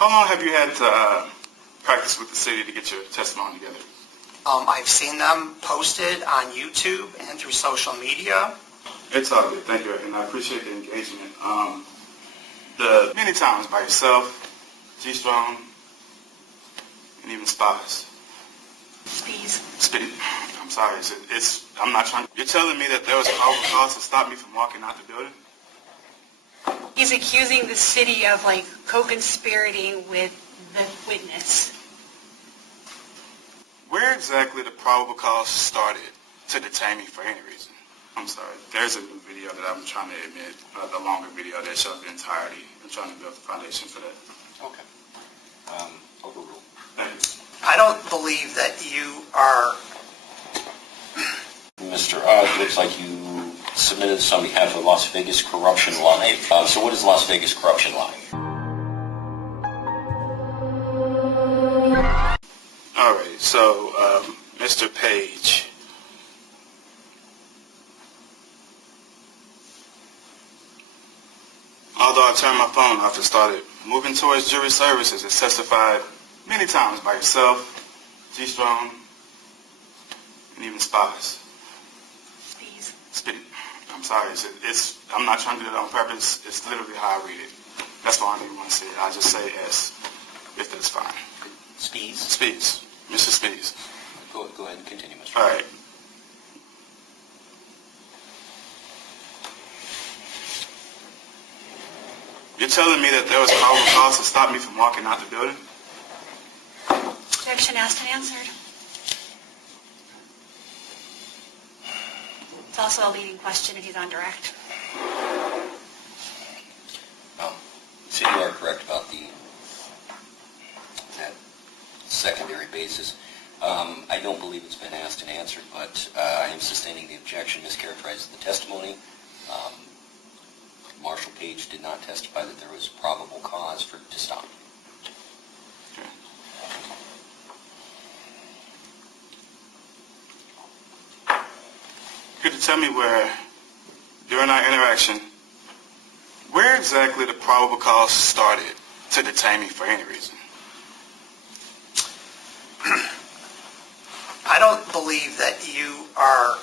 How long have you had to practice with the city to get your testimony together? I've seen them posted on YouTube and through social media. It's all good, thank you, and I appreciate the engagement. The many times by yourself, G-Strong, and even spies. Speed. I'm sorry, I'm not trying. You're telling me that there was probable cause to stop me from walking out the building? He's accusing the city of co-conspirating with the witness. Where exactly the probable cause started to detain me for any reason? I'm sorry. There's a new video that I'm trying to admit, a longer video that shows the entirety. I'm trying to build the foundation for that. Okay. Overruled. Thank you. I don't believe that you are... Mr. It looks like you submitted this on behalf of Las Vegas Corruption Live. So what is Las Vegas Corruption Live? All right, so Mr. Page. Although I turned my phone off and started moving towards jury services, as testified many times by yourself, G-Strong, and even spies. Speed. I'm sorry. I'm not trying to do that on purpose. It's literally how I read it. That's why I don't even want to say it. I just say S, if that's fine. Speeds. Mr. Speeds. Go ahead and continue, Mr. All right. You're telling me that there was probable cause to stop me from walking out the building? Objection asked and answered. It's also a leading question if he's on direct. So you are correct about that secondary basis. I don't believe it's been asked and answered, but I am sustaining the objection. Mischaracterizes the testimony. Marshal Page did not testify that there was probable cause to stop. Okay. Could you tell me during our interaction, where exactly the probable cause started to detain me for any reason? I don't believe that you are...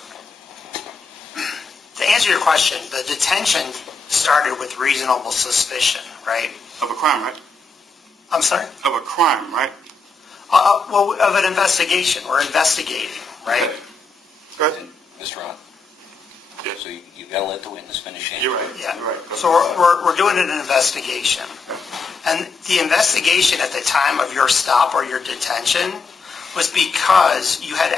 To answer your question, the detention started with reasonable suspicion, right? Of a crime, right? I'm sorry? Of a crime, right? Well, of an investigation. We're investigating, right? Okay. Go ahead. Mr. Roth? Yes. So you've got to let the witness finish answering. You're right. Yeah. You're right. So we're doing an investigation. And the investigation at the time of your stop or your detention was because you had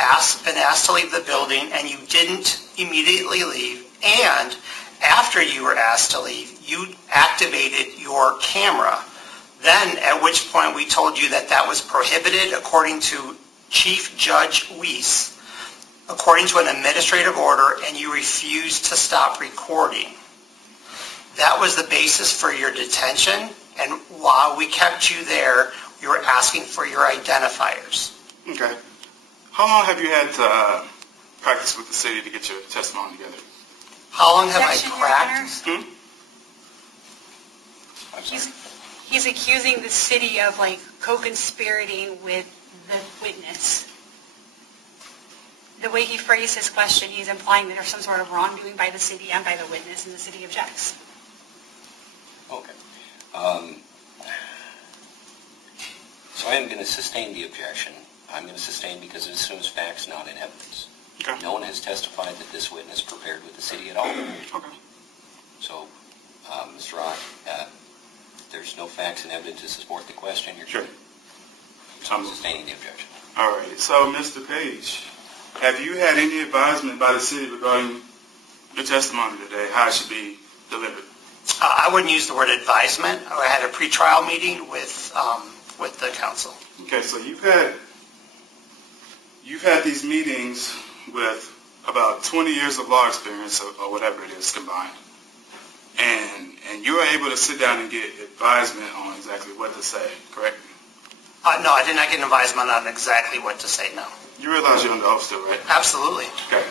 been asked to leave the building and you didn't immediately leave, and after you were asked to leave, you activated your camera. Then, at which point we told you that that was prohibited according to Chief Judge Weiss, according to an administrative order, and you refused to stop recording. That was the basis for your detention, and while we kept you there, we were asking for your identifiers. Okay. How long have you had to practice with the city to get your testimony together? How long have Objection, I Your practiced? I'm sorry. He's accusing the city of co-conspirating with the witness. The way he phrased his question, he's implying that there's some sort of wrongdoing by the city and by the witness, and the city objects. Okay. So I am going to sustain the objection. I'm going to sustain because it assumes facts, not in evidence. Okay. No one has testified that this witness prepared with the city at all. Okay. So, Mr. Roth, there's no facts and evidence to support the question. You're Sure. sustaining the objection. All right. So, Mr. Page, have you had any advisement by the city regarding your testimony today, how it should be delivered? I wouldn't use the word advisement. I had a pretrial meeting with the counsel. Okay. So you've had these meetings with about 20 years of law experience or whatever it is combined, and you were able to sit down and get advisement on exactly what to say, correct? No, I did not get an advisement on exactly what to say, no. You realize you're under oath still, right? Absolutely. Okay.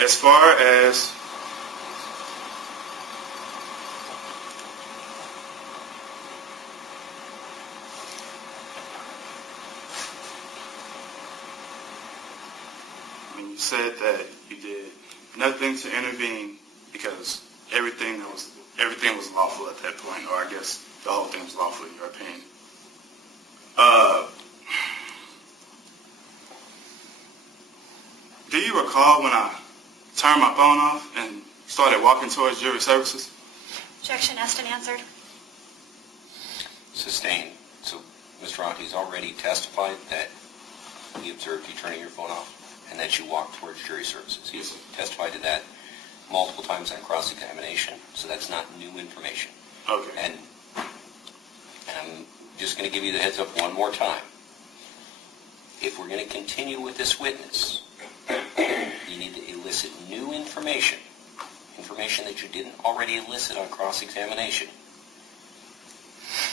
As far as when you said that you did nothing to intervene because everything was lawful at that point, or I guess the whole thing was lawful in your opinion. Do you recall when I turned my phone off and started walking towards jury services? Objection asked and answered. Sustained. So Mr. Ronti's already testified that he observed you turning your phone off and that you walked towards jury services. He's testified to that multiple times on cross-examination, so that's not new information. Okay. And I'm just going to give you the heads up one more time. If we're going to continue with this witness, you need to elicit new information that you didn't already elicit on cross-examination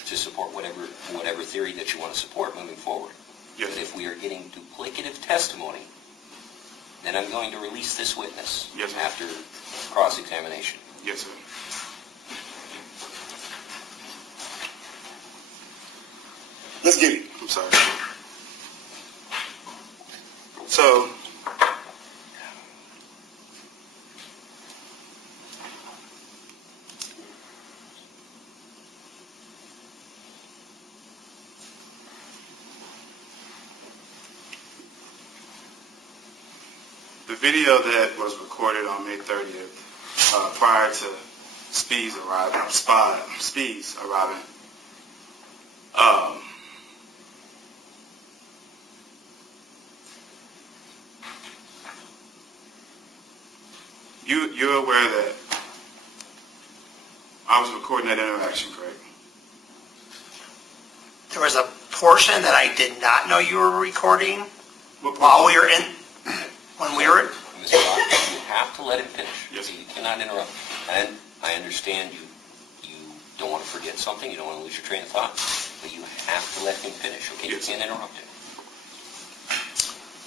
to support whatever theory that you want to support moving forward. Yes. But if we are getting duplicative testimony, then I'm going to release this witness after cross-examination. Yes, sir. Let's get it. I'm sorry. So, the video that was recorded on May 30th, prior to Speed's arriving, you're aware that I was recording that interaction, correct? There was a portion that I did not know you were recording What while we were in, when we were, Mr. Rock, you have to let him finish. Yes. You cannot interrupt. And I understand you don't want to forget something, you don't want to lose your train of thought, but you have to let him finish, okay? Yes. You can't interrupt him.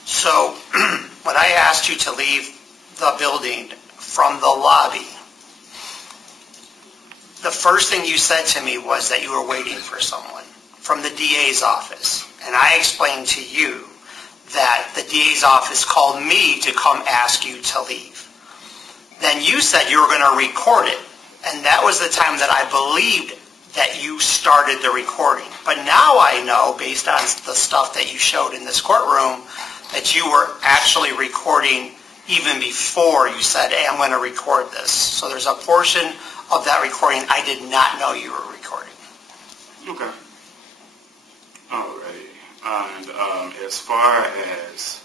so when I asked you to leave the building from the lobby, the first thing you said to me was that you were waiting for someone from the DA's office. And I explained to you that the DA's office called me to come ask you to leave. Then you said you were going to record it. And that was the time that I believed that you started the recording. But now I know, based on the stuff that you showed in this courtroom, that you were actually recording even before you said, hey, I'm going to record this. So there's a portion of that recording I did not know you were recording. Okay. Alrighty. And as far as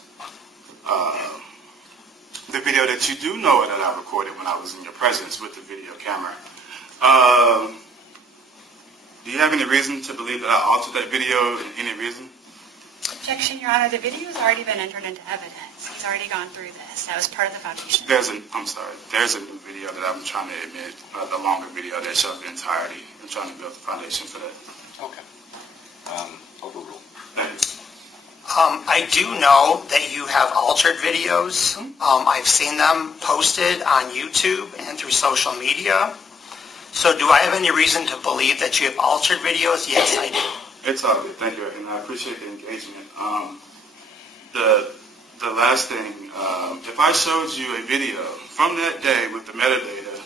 the video that you do know that I recorded when I was in your presence with the video camera, do you have any reason to believe that I altered that video? Any reason? Objection, Your Honor. The video has already been entered into evidence. He's already gone through this. That was part of the foundation. There's a new video that I'm trying to admit, the longer video that shows the entirety. I'm trying to build the foundation for that. Okay. Overrule. Thanks. I do know that you have altered videos. I've seen them posted on YouTube and through social media. So do I have any reason to believe that you have altered videos? Yes, I do. It's all good. Thank you, and I appreciate the engagement. The last thing, if I showed you a video from that day with the metadata,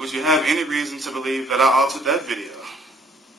would you have any reason to believe that I altered that video?